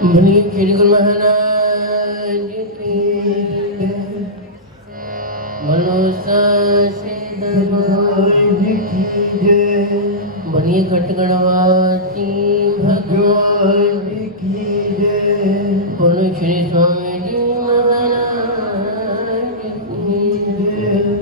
बोलिए श्री गुरु महाराज की बोलो साचे दरबार की जय। बोलिए कटगड़वासी भगवान की जय। बोलो श्री स्वामी जी महाराज की जय।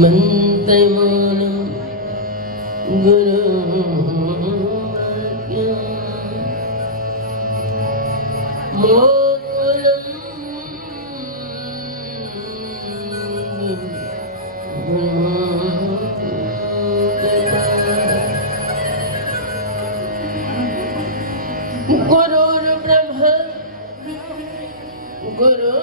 मंत्रमूलं गुरुवाक्यं मूलं गुरुर्ब्रह्मा गुरु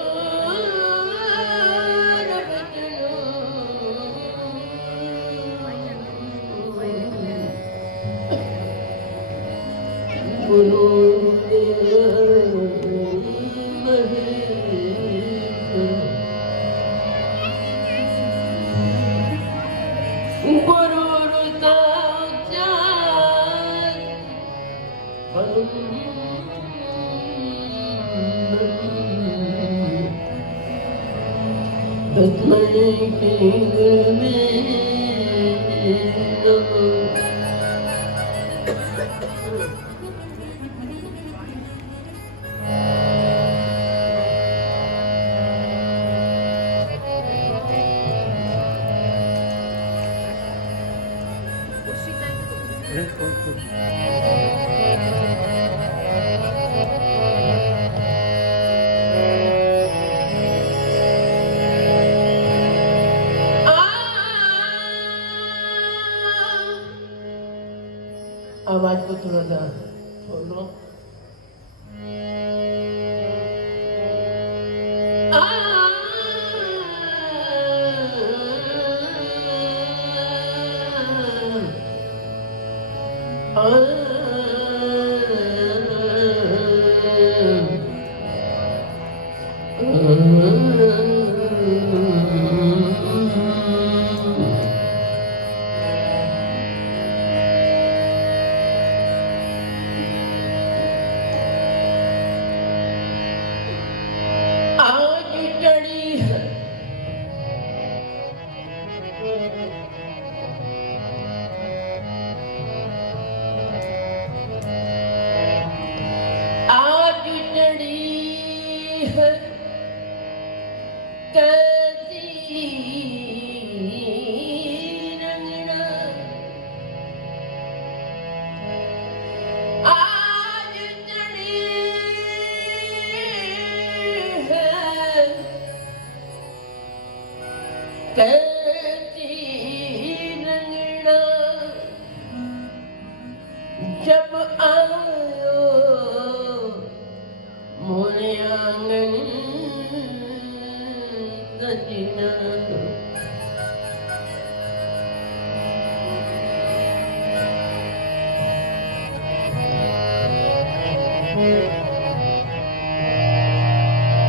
आवाज को थोड़ा सा छोड़ लो।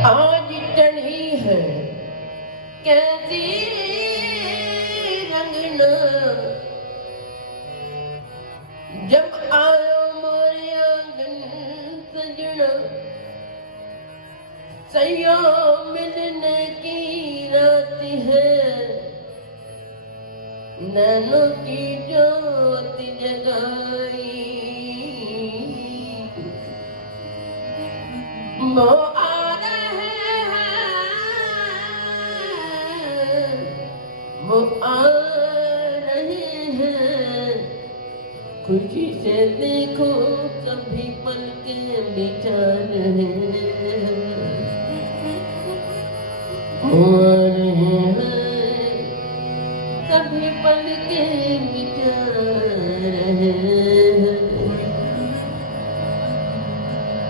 आज चढ़ी है कैसी रंगना, जब आयो मोरे आंगन सजना, सैया मिलने की रात है, नैनों की ज्योति जगाई, वो आ रहे हैं, वो आ रहे हैं, खुशी से देखो कभी पलके बिछा रहे हैं, आ रहे हैं, कभी पलके बिछा रहे हैं।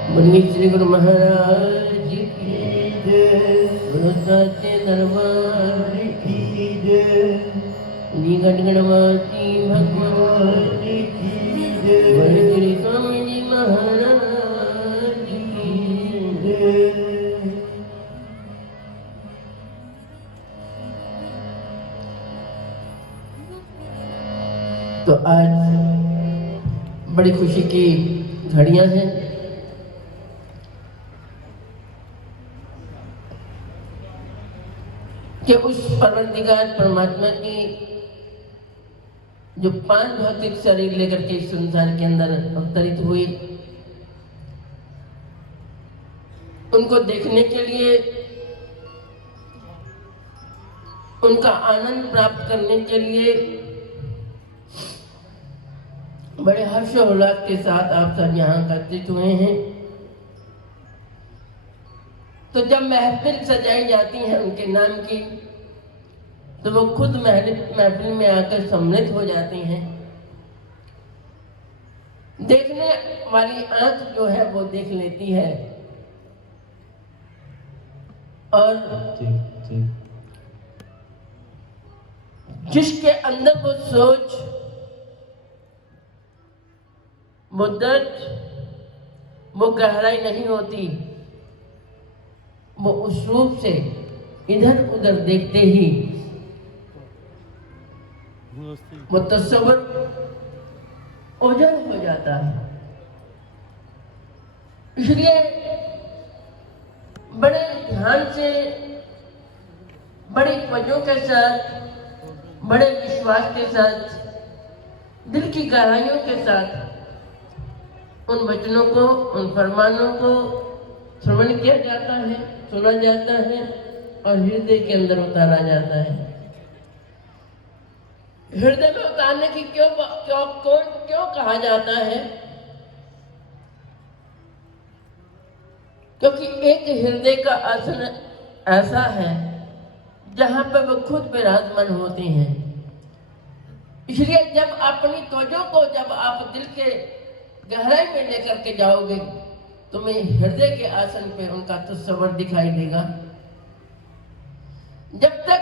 मुन्नी श्री गुरु महाराज की जय, गुरु साचे दरबार की जय, गणगणवासी भगवान की जय, बोले श्री स्वामी जी महाराज की जय। तो आज बड़ी खुशी की घड़ियां हैं कि उस परवरदिगार परमात्मा की जो 5 भौतिक शरीर लेकर के इस संसार के अंदर अवतरित हुए, उनको देखने के लिए, उनका आनंद प्राप्त करने के लिए बड़े हर्षोल्लास के साथ आप सब यहाँ एकत्रित हुए हैं। तो जब महफिल सजाई जाती है उनके नाम की, तो वो खुद महफिल में आकर सम्मिलित हो जाते हैं। देखने वाली आंख जो है वो देख लेती है, और जिसके अंदर वो सोच, वो दर्द, वो गहराई नहीं होती, वो उस रूप से इधर उधर देखते ही वो तस्वर ओझल हो जाता है। इसलिए बड़े ध्यान से, बड़ी वजहों के साथ, बड़े विश्वास के साथ, दिल की गहराइयों के साथ उन वचनों को, उन फरमानों को श्रवण किया जाता है, सुना जाता है और हृदय के अंदर उतारा जाता है। हृदय में उतारने की क्यों कहा जाता है? क्योंकि एक हृदय का आसन ऐसा है जहां पर वो खुद विराजमान होते हैं। इसलिए जब अपनी तवज्जो को जब आप दिल के गहराई में लेकर के जाओगे, तुम्हें हृदय के आसन पे उनका तस्वर दिखाई देगा। जब तक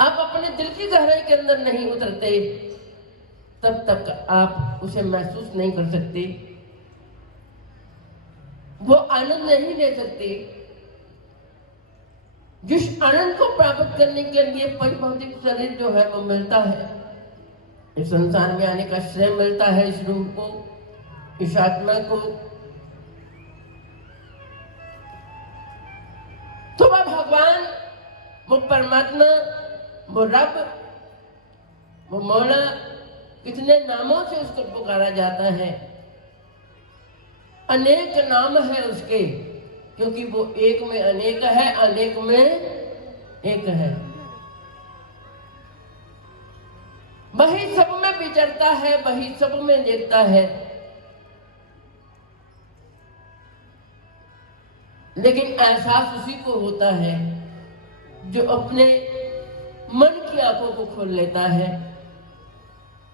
आप अपने दिल की गहराई के अंदर नहीं उतरते, तब तक आप उसे महसूस नहीं कर सकते, वो आनंद नहीं ले सकते। जिस आनंद को प्राप्त करने के लिए पंचभौतिक शरीर जो है वो मिलता है, इस संसार में आने का श्रेय मिलता है, इस रूह को, इस आत्मा को, तो वह भगवान, वो परमात्मा, वो रब, वो मौला, कितने नामों से उसको पुकारा जाता है। अनेक नाम है उसके, क्योंकि वो एक में अनेक है, अनेक में एक है। वही सब में विचरता है, वही सब में देखता है। लेकिन एहसास उसी को होता है जो अपने मन की आंखों को खोल लेता है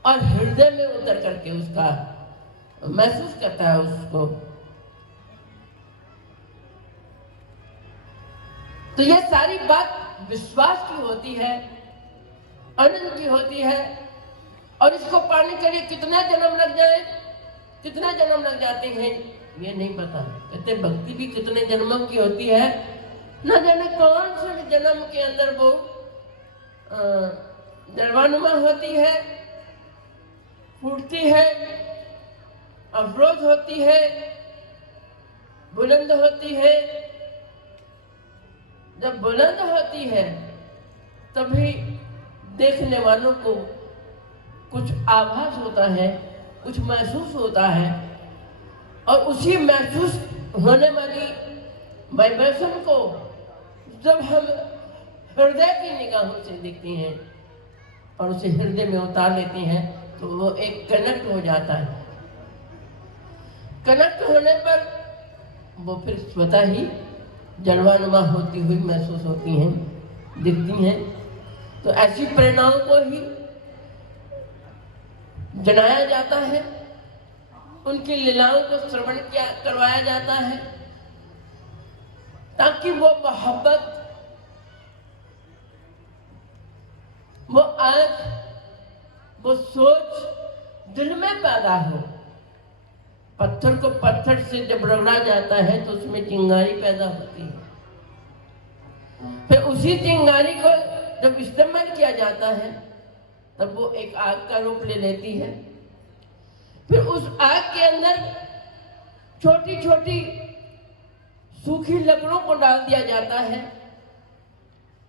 और हृदय में उतर करके उसका महसूस करता है उसको। तो ये सारी बात विश्वास की होती है, आनंद की होती है। और इसको पाने के लिए कितना जन्म लग जाए, कितना जन्म लग जाते हैं, ये नहीं पता। कहते भक्ति भी कितने जन्मों की होती है, न जाने कौन से जन्म के अंदर वो जलवानुमा होती है, फूटती है, अवरोध होती है, बुलंद होती है। जब बुलंद होती है तभी देखने वालों को कुछ आभास होता है, कुछ महसूस होता है, और उसी महसूस होने वाली वाइब्रेशन को जब हम हृदय की निगाहों से देखते हैं और उसे हृदय में उतार लेते हैं तो वो एक कनेक्ट हो जाता है। कनेक्ट होने पर वो फिर स्वतः ही जलवानुमा होती हुई महसूस होती हैं, दिखती हैं। तो ऐसी प्रेरणाओं को ही जनाया जाता है, उनकी लीलाओं को श्रवण करवाया जाता है, ताकि वो मोहब्बत, वो आँख, वो सोच दिल में पैदा हो। पत्थर को पत्थर से जब रगड़ा जाता है तो उसमें चिंगारी पैदा होती है। फिर उसी चिंगारी को जब इस्तेमाल किया जाता है तब वो एक आग का रूप ले लेती है। फिर उस आग के अंदर छोटी छोटी सूखी लकड़ों को डाल दिया जाता है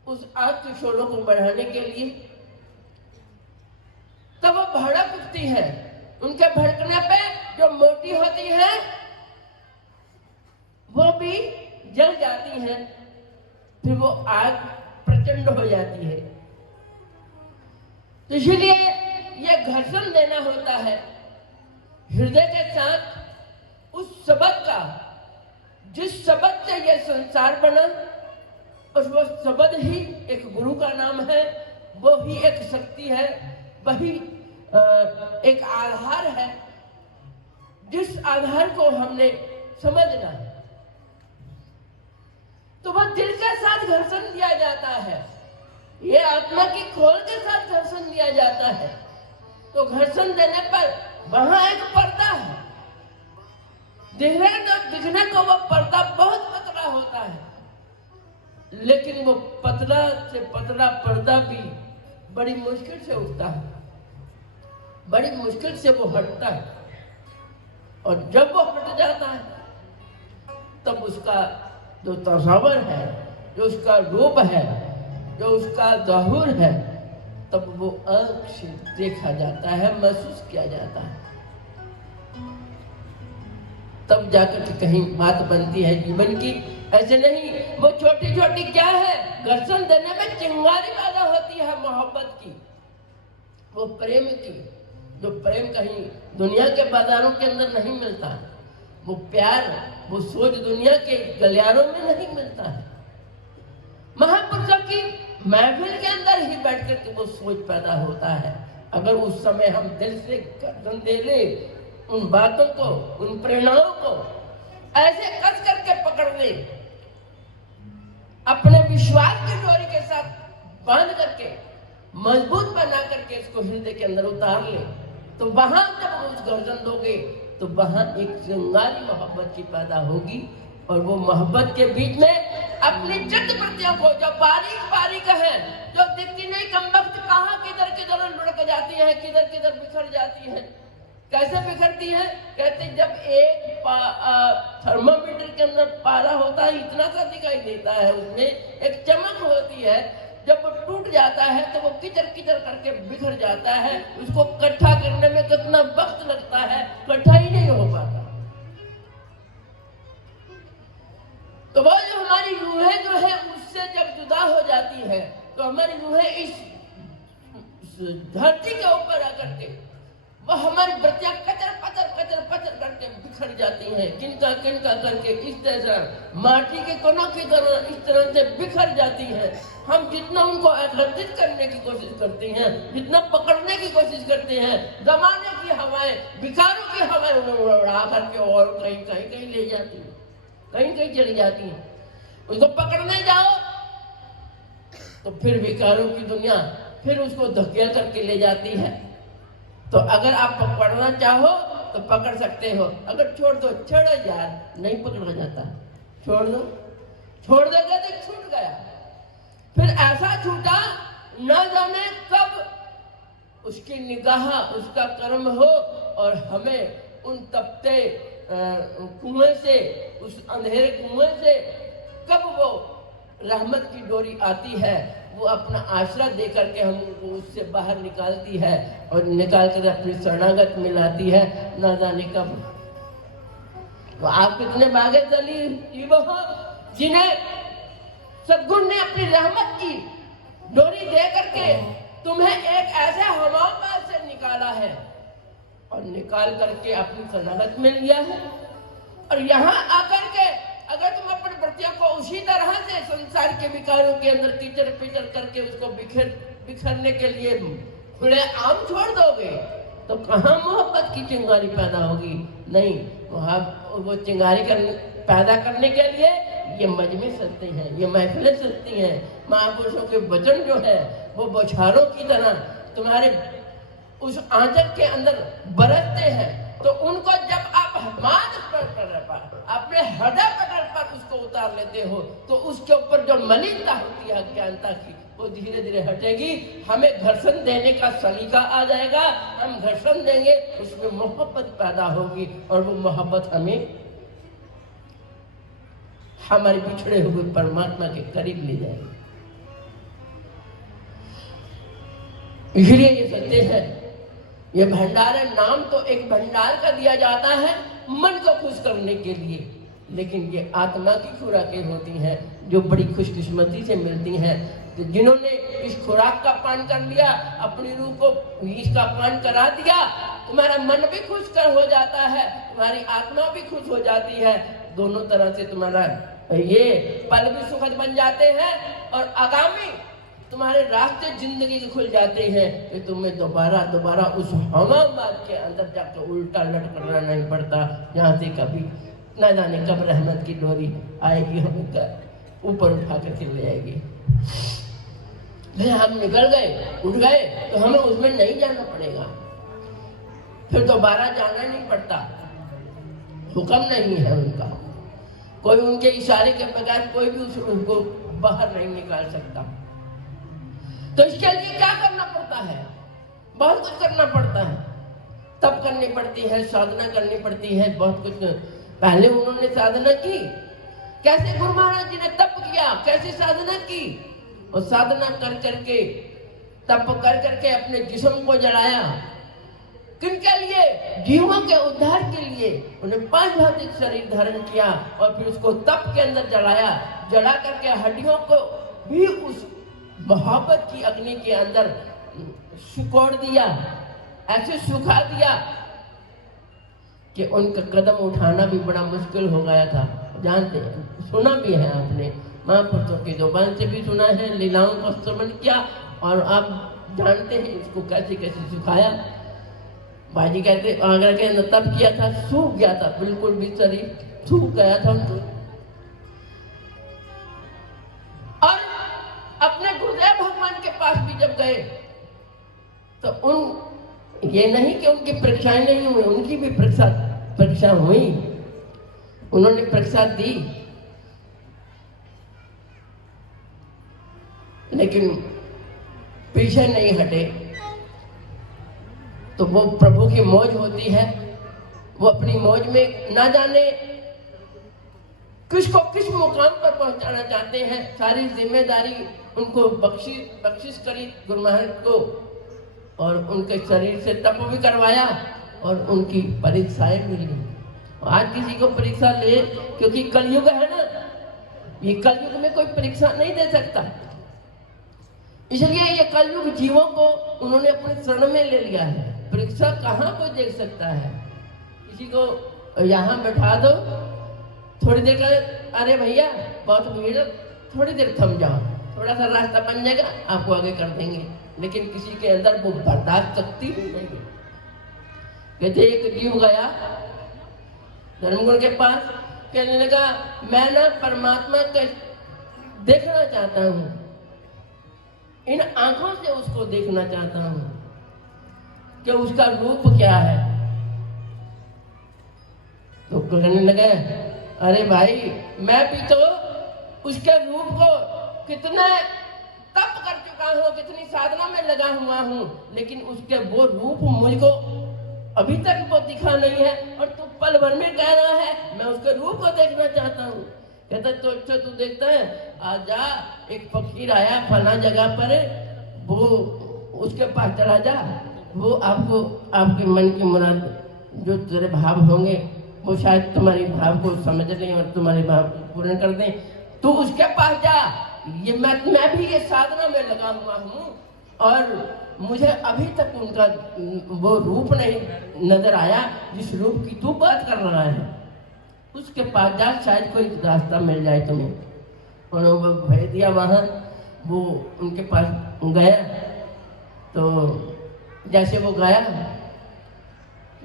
उस आग के शोलों को बढ़ाने के लिए। तब वो भड़क उठती है। उनके भड़कने पे जो मोटी होती है वो भी जल जाती है, फिर वो आग प्रचंड हो जाती है। तो इसलिए ये घर्षण देना होता है हृदय के साथ उस शब्द का, जिस शब्द से ये संसार बना, और वो शब्द ही एक गुरु का नाम है, वो ही एक शक्ति है, वही एक आधार है, जिस आधार को हमने समझना है। तो वह दिल के साथ घर्षण दिया जाता है, ये आत्मा की खोल के साथ घर्षण दिया जाता है। तो घर्षण देने पर वहां एक पर्दा है, दिखने को वो पर्दा बहुत पतला होता है, लेकिन वो पतला से पतला पर्दा भी बड़ी मुश्किल से उठता है, बड़ी मुश्किल से वो हटता है। और जब वो हट जाता है तब उसका जो तस्वीर है, जो उसका रूप है, जो उसका ज़हूर है, तब वो आँख से देखा जाता है, महसूस किया जाता है। तब जाकर के कहीं बात बनती है जीवन की। ऐसे नहीं, वो छोटी छोटी क्या है, घर्षण देने में चिंगारी पैदा होती है मोहब्बत की, वो प्रेम की, जो प्रेम कहीं दुनिया के बाजारों के अंदर नहीं मिलता है। वो प्यार, वो सोच दुनिया के गलियारों में नहीं मिलता है। महापुरुषों की महफिल के अंदर ही बैठ कर के वो सोच पैदा होता है। अगर उस समय हम दिल से गर्दन दे ले, उन बातों को, उन प्रेरणाओं को ऐसे कस करके पकड़ ले, अपने विश्वास की डोरी के साथ बांध करके मजबूत बना करके इसको हृदय के अंदर उतार ले, तो वहां जब उस गर्दन दोगे तो वहां एक चिंगारी मोहब्बत की पैदा होगी। और वो मोहब्बत के बीच में अपनी चित्त वृत्तियों को जो बारीक बारीक है, जो दिखती नहीं, कम वक्त कहाँ किधर किधर लुढ़क जाती है, किधर किधर बिखर जाती है। कैसे बिखरती है? कहते जब एक थर्मामीटर के अंदर पारा होता है, इतना सा दिखाई देता है, उसमें एक चमक होती है, जब वो टूट जाता है तो वो किचर किचर करके बिखर जाता है। उसको इकट्ठा करने में कितना वक्त लगता है, इकट्ठा ही नहीं हो पाता। तो वो जो हमारी रूहें जो है उससे जब जुदा हो जाती है तो हमारी रूहें इस धरती के ऊपर आकर के वो हमारी वृत्तियां कचर पचर करके बिखर जाती हैं, किनका किनका करके इस तरह माटी के कणों की तरह इस तरह से बिखर जाती हैं। हम जितना उनको एकत्रित करने की कोशिश करते हैं, जितना पकड़ने की कोशिश करते हैं, जमाने की हवाएं, विकारों की हवाएं उड़ा करके और कहीं कहीं कहीं ले जाती हैं, कहीं कहीं चली जाती हैं। उसको पकड़ने जाओ तो फिर विकारों की दुनिया फिर उसको धकेल करके ले जाती है। तो अगर आप पकड़ना चाहो तो पकड़ सकते हो, अगर छोड़ दो छोड़ो यार, नहीं पकड़ा जाता, छोड़ दो, छोड़ दोगे तो छूट गया। फिर ऐसा छूटा न जाने कब उसकी निगाह, उसका कर्म हो और हमें उन तपते कुएं से, उस अंधेरे कुएं से कब वो रहमत की डोरी आती है, वो अपना आश्रय दे करके हमको उससे बाहर निकालती है और निकाल कर अपनी शरणागत में लाती है, न जाने कब। तो आप कितने भाग्यशाली वो हो जिन्हें सद्गुरु ने अपनी रहमत की डोरी दे करके तुम्हें एक ऐसे हवाबाज से निकाला है और निकाल करके अपनी शरणागत में लिया है। और यहाँ आकर के अगर तुम अपने बच्चों को उसी तरह से संसार के विकारों के अंदर कीचड़ पिचड़ करके उसको बिखरने के लिए खुले आम छोड़ दोगे तो कहाँ मोहब्बत की चिंगारी पैदा होगी? नहीं, वो चिंगारी पैदा करने के लिए ये मजमे सजते हैं, ये महफिलें सजती हैं। महापुरुषों के वचन जो है वो बौछारों की तरह तुम्हारे उस आंचल के अंदर बरसते हैं। तो उनको जब आप अपने हृदय पटल पर उसको उतार लेते हो तो उसके ऊपर जो मलिनता होती है अज्ञानता की, वो धीरे धीरे हटेगी। हमें घर्षण देने का सलीका आ जाएगा, हम घर्षण देंगे, उसमें मोहब्बत पैदा होगी और वो मोहब्बत हमें हमारे बिछड़े हुए परमात्मा के करीब ले जाएगी। इसलिए ये सत्य है, ये भंडार है। नाम तो एक भंडार का दिया जाता है मन को खुश करने के लिए, लेकिन ये आत्मा की खुराकें होती हैं जो बड़ी खुशकिस्मती से मिलती हैं। तो जिन्होंने इस खुराक का पान कर लिया, अपनी रूह को इसका पान करा दिया, तुम्हारा मन भी खुश कर हो जाता है, तुम्हारी आत्मा भी खुश हो जाती है। दोनों तरह से तुम्हारा ये पल भी सुखद बन जाते हैं और आगामी तुम्हारे रास्ते जिंदगी के खुल जाते हैं कि तुम्हें दोबारा उस हवाबाज के अंदर जाकर उल्टा लटकना नहीं पड़ता, जहाँ से कभी न जाने कब रहमत की डोरी आएगी, हम ऊपर उठा करके ले आएगी। फिर हम निकल गए, उठ गए तो हमें उसमें नहीं जाना पड़ेगा, फिर दोबारा जाना नहीं पड़ता, हुक्म नहीं है उनका, कोई उनके इशारे के बगैर कोई भी उनको बाहर नहीं निकाल सकता। तो इसके लिए क्या करना पड़ता है? बहुत कुछ करना पड़ता है, तप करनी पड़ती है, साधना करनी पड़ती है, बहुत कुछ। पहले उन्होंने साधना की, कैसे गुरु महाराज जी ने तप किया, कैसे साधना की, और साधना कर करके तप कर करके अपने जिस्म को जलाया। किनके लिए? जीवों के उद्धार के लिए। उन्हें 5 भौतिक शरीर धारण किया और फिर उसको तप के अंदर जलाया, जला करके हड्डियों को भी उस मोहब्बत की अग्नि के अंदर सुकोड़ दिया, ऐसे सुखा दिया कि उनका कदम उठाना भी बड़ा मुश्किल हो गया था। जानते हैं, सुना भी है आपने, महापुरुषों की जुबान से भी सुना है, लीलाओं का श्रवण किया, और आप जानते हैं इसको कैसे कैसे सुखाया। बाजी कहते आगरा के अंदर तप किया था, सूख गया था, बिल्कुल भी शरीर सूख गया था उनको। और अपने गुरुदेव भगवान के पास भी जब गए तो ये नहीं कि उनकी परीक्षाएं नहीं हुई, उनकी भी परीक्षा हुई, उन्होंने परीक्षा दी, लेकिन पीछे नहीं हटे। तो वो प्रभु की मौज होती है, वो अपनी मौज में ना जाने किसको किस मुकाम पर पहुंचाना चाहते हैं। सारी जिम्मेदारी उनको बख्शिश करी गुरु महाराज को, और उनके शरीर से तप भी करवाया और उनकी परीक्षाएं भी ली। आज किसी को परीक्षा ले, क्योंकि कलयुग है ना, ये कलयुग में कोई परीक्षा नहीं दे सकता, इसलिए ये कलयुग जीवों को उन्होंने अपने शरण में ले लिया है। परीक्षा कहाँ कोई देख सकता है? किसी को यहाँ बैठा दो, थोड़ी देर का, अरे भैया बहुत भीड़, थोड़ी देर थम जाओ, थोड़ा सा रास्ता बन जाएगा, आपको आगे कर देंगे। लेकिन किसी के अंदर वो बर्दाश्त शक्ति नहीं है। कहते एक जीव गया धर्मगुरु के पास, कहने लगा मैं ना परमात्मा को देखना चाहता हूँ, इन आंखों से उसको देखना चाहता हूँ कि उसका रूप क्या है। कहने लगे, अरे भाई मैं भी तो उसके रूप को कितने तप कर चुका हूँ, कितनी साधना में लगा हुआ हूँ, लेकिन उसके वो रूप मुझको अभी तक वो दिखा नहीं है, और तू पल भर में कह रहा है मैं उसके रूप को देखना चाहता हूँ। कहता तो अच्छा तू देखता है, आजा, एक फकीर आया फला जगह पर, वो उसके पास चला जा, वो आपको आपके मन की मुराद जो तेरे भाव होंगे वो शायद तुम्हारी भाव को समझ लें और तुम्हारे भाव को पूर्ण कर दें। तू उसके पास जा, ये मैं भी ये साधना में लगा हुआ हूँ, और मुझे अभी तक उनका वो रूप नहीं नजर आया जिस रूप की तू बात कर रहा है। उसके पास जा, शायद कोई रास्ता मिल जाए तुम्हें। और वो भेज दिया वहाँ, वो उनके पास गया। तो जैसे वो गया,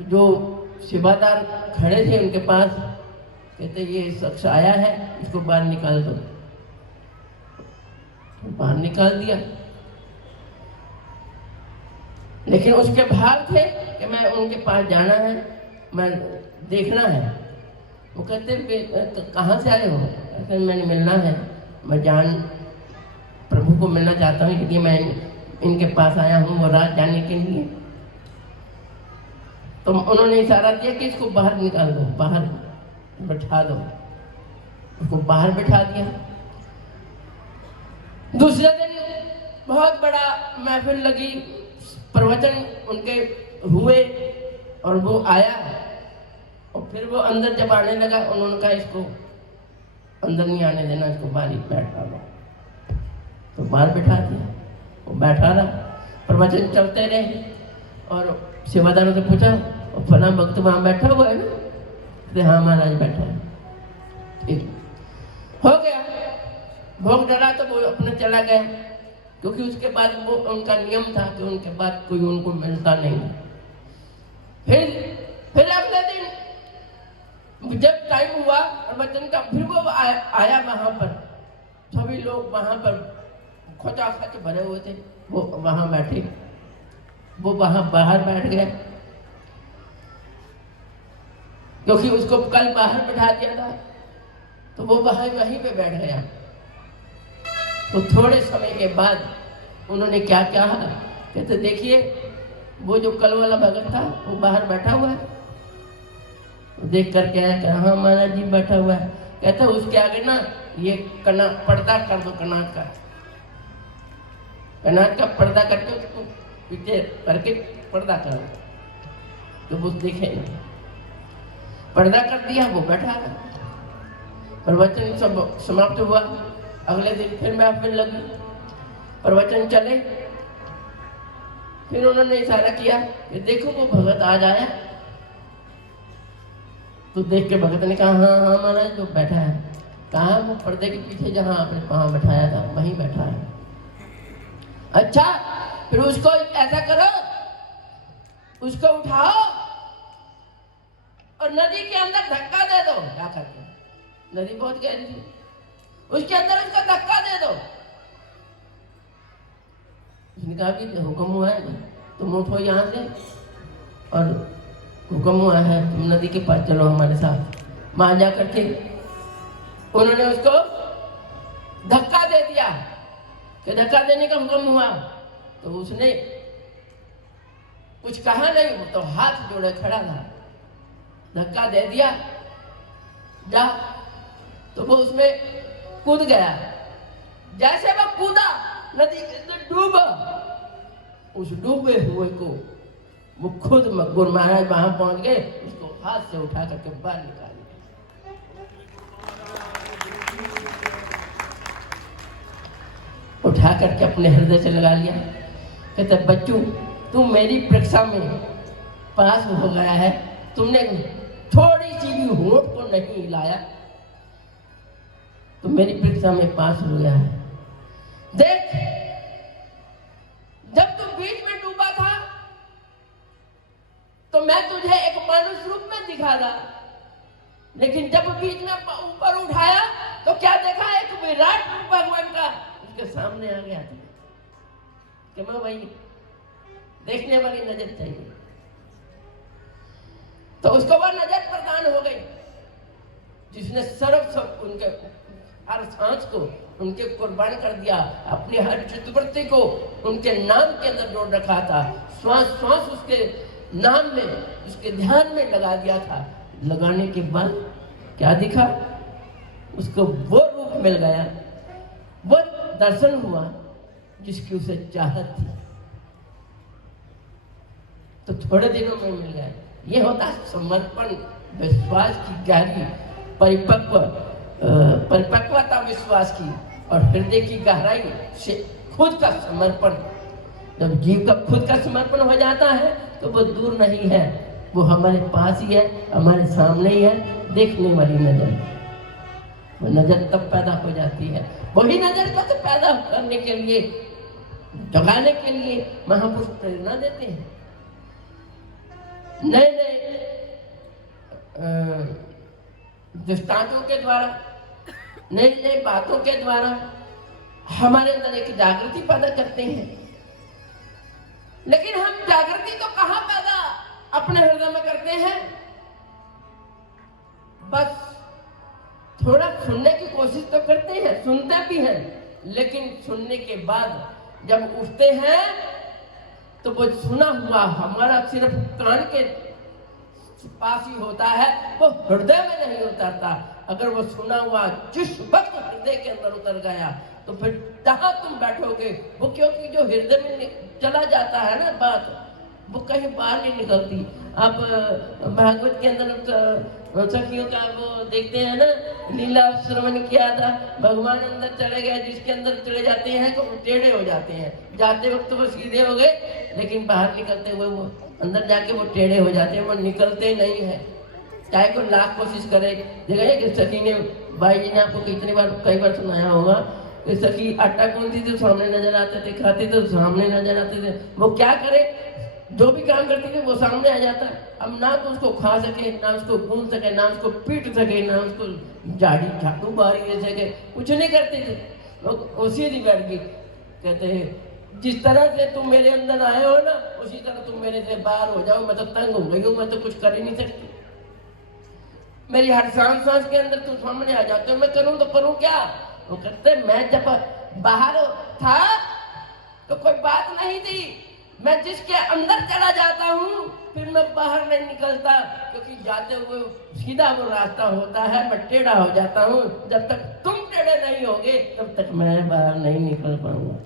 जो सेवादार खड़े थे उनके पास, कहते ये शख्स आया है, इसको बाहर निकाल दो। तो बाहर निकाल दिया, लेकिन उसके भाव थे कि मैं उनके पास जाना है, मैं देखना है। वो कहते कहाँ से आए हो? कहते मैंने मिलना है, मैं जान प्रभु को मिलना चाहता हूँ, इसलिए मैं इनके पास आया हूँ वो रात जानने के लिए। तो उन्होंने इशारा दिया कि इसको बाहर निकाल दो, बाहर बैठा दो। उसको बाहर बैठा दिया। दूसरे दिन बहुत बड़ा महफिल लगी, प्रवचन उनके हुए, और वो आया, और फिर वो अंदर जब आने लगा, उन्होंने कहा इसको अंदर नहीं आने देना, इसको बाहर ही बैठा दो। तो बाहर बैठा दिया, वो बैठा रहा, प्रवचन चलते रहे। और सेवादारों से पूछा, और फला भक्त वहां बैठा हुआ है ना? तो हाँ महाराज बैठा है। ठीक हो गया, भोग डरा तो वो अपने चला गया, क्योंकि उसके बाद वो उनका नियम था कि उनके बाद कोई उनको मिलता नहीं। फिर अगले दिन जब टाइम हुआ प्रवचन का, फिर वो आया वहां पर। सभी लोग वहां पर खचाखच भरे हुए थे, वो वहां बैठे, वो वहां बाहर बैठ गया, क्योंकि उसको कल बाहर बैठा दिया था, तो वो वहीं पे बैठ गया। तो थोड़े समय के बाद उन्होंने क्या कहा, कहते देखिए वो जो कल वाला भगत था वो बाहर बैठा हुआ है। देख कर क्या है, हाँ महाराज जी बैठा हुआ है। कहता उसके आगे ना ये पर्दा कर दो, कनाट का पर्दा करके उसको पीछे करके पर्दा करो, तो वो देखे ना। पर्दा कर दिया, वो बैठा रहा। प्रवचन सब समाप्त हुआ। अगले दिन फिर महफिल लगी, प्रवचन चले। फिर उन्होंने इशारा किया कि देखो वो भगत आज आया। तो देख के भगत ने कहा, हाँ हाँ महाराज जो बैठा है। कहा वो पर्दे के पीछे जहाँ आपने वहां बैठाया था वहीं बैठा है। अच्छा, फिर उसको ऐसा करो, उसको उठाओ और नदी के अंदर धक्का दे दो। क्या करते? नदी बहुत गहरी थी, उसके अंदर उसका धक्का दे दो। उसने कहा भी हुक्म हुआ है, तुम उठो यहाँ से, और हुक्म हुआ है तुम नदी के पास चलो हमारे साथ। वहां जा करके उन्होंने उसको धक्का दे दिया कि धक्का देने का हुक्म हुआ। तो उसने कुछ कहा नहीं, वो तो हाथ जोड़े खड़ा था। धक्का दे दिया, जा। तो वो उसमें कूद गया। जैसे वो कूदा, नदी के अंदर डूबा। उस डूबे हुए को वो खुद गुरु महाराज वहां पहुंच गए, उसको हाथ से उठा करके बाहर निकाल दिया। उठा करके अपने हृदय से लगा लिया। कहते बच्चू, तुम मेरी परीक्षा में पास हो गया है, तुमने थोड़ी सी भी होंठ को नहीं हिलाया, तो मेरी परीक्षा में पास हो गया है। देख, जब तुम बीच में डूबा था तो मैं तुझे एक मनुष्य रूप में दिखा था, लेकिन जब बीच में ऊपर उठाया तो क्या देखा? एक विराट रूप भगवान का उसके सामने आ गया था। कि मैं वही देखने वाली नजर चाहिए, तो उसको वह नजर प्रदान हो गई। जिसने सर्व सब उनके हर सांस को उनके कुर्बान कर दिया, अपनी हर चित्तवृत्ति को उनके नाम के अंदर जोड़ रखा था, श्वास श्वास उसके नाम में, उसके ध्यान में लगा दिया था। लगाने के बाद क्या दिखा? उसको वो रूप मिल गया, वो दर्शन हुआ जिसकी उसे चाहत थी, तो थोड़े दिनों में मिल गया। ये होता समर्पण, विश्वास की गहरी परिपक्वता विश्वास की, और हृदय की गहराई से खुद का समर्पण। जब जीव का खुद का समर्पण हो जाता है तो वो दूर नहीं है, वो हमारे पास ही है, हमारे सामने ही है, देखने वाली नजर। वो नजर तब पैदा हो जाती है, वही नजर तो पैदा करने के लिए, जगाने के लिए महापुरुष प्रेरणा देते हैं। नए नए दृष्टांतों के द्वारा, नई नई बातों के द्वारा हमारे अंदर एक जागृति पैदा करते हैं। लेकिन हम जागृति तो कहां पैदा अपने हृदय में करते हैं? बस थोड़ा सुनने की कोशिश तो करते हैं, सुनते भी हैं, लेकिन सुनने के बाद जब उठते हैं तो वो सुना हुआ हमारा सिर्फ कान के पास ही होता है, वो हृदय में नहीं उतरता। अगर वो सुना हुआ जिस वक्त हृदय के अंदर उतर गया तो फिर जहां तुम बैठोगे वो, क्योंकि जो हृदय में चला जाता है ना बात, वो कहीं बाहर नहीं निकलती। आप भागवत के अंदर सखियों का वो देखते हैं ना, लीला श्रवण किया था, भगवान अंदर चले गए, जिसके अंदर चले जाते हैं तो टेढ़े हो जाते हैं, जाते वक्त वो सीधे हो गए, लेकिन बाहर निकलते हुए वो अंदर जाके वो टेढ़े हो जाते हैं, वो निकलते नहीं है, चाहे कोई लाख कोशिश करे। देखा कि सखी ने, भाई जी ने आपको कितनी बार, कई बार सुनाया होगा कि सखी आटा गूंथती थी, सामने नजर आते थे, खाते थे सामने नजर आते थे, वो क्या करे, जो भी काम करती थी वो सामने आ जाता। अब ना तो उसको खा सके, ना उसको गूंथ सके, ना उसको पीट सके, ना उसको झाड़ू बारी दे सके, कुछ नहीं करते थे, उसी ही बैठ गई। कहते हैं जिस तरह से तुम मेरे अंदर आए हो ना, उसी तरह तुम मेरे से बाहर हो जाओ, मैं तो तंग हो गई हूँ, मैं तो कुछ कर ही नहीं सकती। मेरी हर सांस सांस के अंदर तुम सामने आ जाते हो, मैं करूँ तो करूँ क्या? वो कहते मैं जब बाहर था तो कोई बात नहीं थी, मैं जिसके अंदर चला जाता हूँ फिर मैं बाहर नहीं निकलता, क्योंकि जाते हुए सीधा वो रास्ता होता है, मैं टेढ़ा हो जाता हूँ। जब तक तुम टेढ़े नहीं होगे तब तक मैं बाहर नहीं निकल पाऊंगा।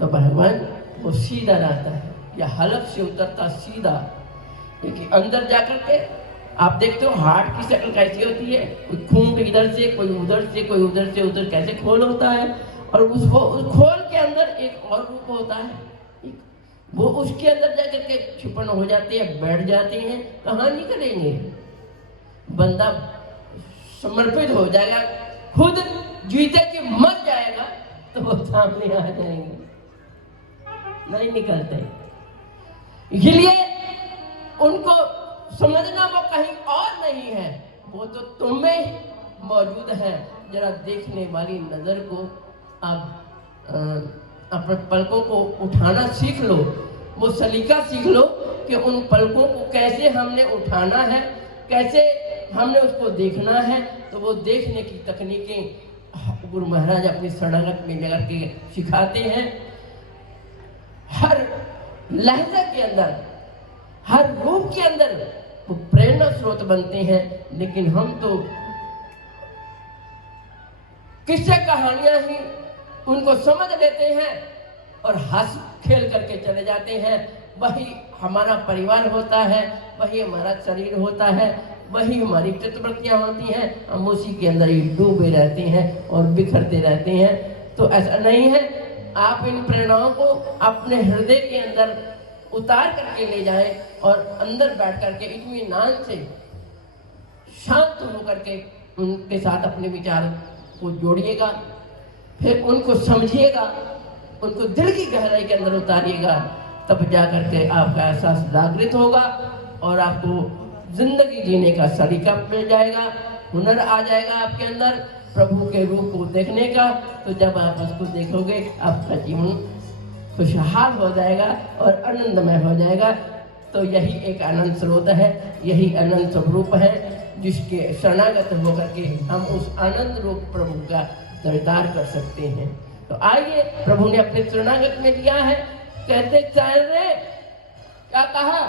तो भगवान वो सीधा रास्ता है, या हलक से उतरता सीधा, क्योंकि अंदर जाकर के आप देखते हो हार्ट की शक्ल कैसी होती है, कोई खून इधर से, कोई उधर से, कोई उधर से, उधर कैसे खोल होता है, और उसको उस खोल के अंदर एक और रूप होता है, वो उसके अंदर जाकर के छिपन हो जाती है, बैठ जाती हैं, कहाँ निकलेंगे? बंदा समर्पित हो जाएगा, खुद जीते कि मर जाएगा तो वो सामने आ जाएंगे, नहीं निकलते। इसलिए उनको समझना वो कहीं और नहीं है, वो तो तुम में मौजूद है। जरा देखने वाली नजर को आप अपने पलकों को उठाना सीख लो, वो सलीका सीख लो कि उन पलकों को कैसे हमने उठाना है, कैसे हमने उसको देखना है। तो वो देखने की तकनीकें गुरु महाराज अपनी सड़क में लगा के सिखाते हैं। हर लहजा के अंदर, हर रूप के अंदर वो प्रेरणा स्रोत बनते हैं। लेकिन हम तो किस्से कहानियां ही उनको समझ लेते हैं और हंस खेल करके चले जाते हैं। वही हमारा परिवार होता है, वही हमारा शरीर होता है, वही हमारी चित्तवृत्तियां होती हैं, हम उसी के अंदर ही डूबे रहते हैं और बिखरते रहते हैं। तो ऐसा नहीं है, आप इन प्रेरणाओं को अपने हृदय के अंदर उतार करके ले जाएं और अंदर बैठ करके इत्मीनान से शांत होकर के उनके साथ अपने विचार को जोड़िएगा, फिर उनको समझिएगा, उनको दिल की गहराई के अंदर उतारिएगा, तब जा करके आपका एहसास जागृत होगा और आपको जिंदगी जीने का सलीका मिल जाएगा, हुनर आ जाएगा आपके अंदर प्रभु के रूप को देखने का। तो जब आप उसको देखोगे आपका जीवन खुशहाल हो जाएगा और आनंदमय हो जाएगा। तो यही एक आनंद स्रोत है, यही आनंद स्वरूप है, जिसके शरणागत होकर के हम उस आनंद रूप प्रभु का दरबार कर सकते हैं। तो आइए, प्रभु ने अपने शरणागत में लिया है। कहते चल रे, क्या कहा?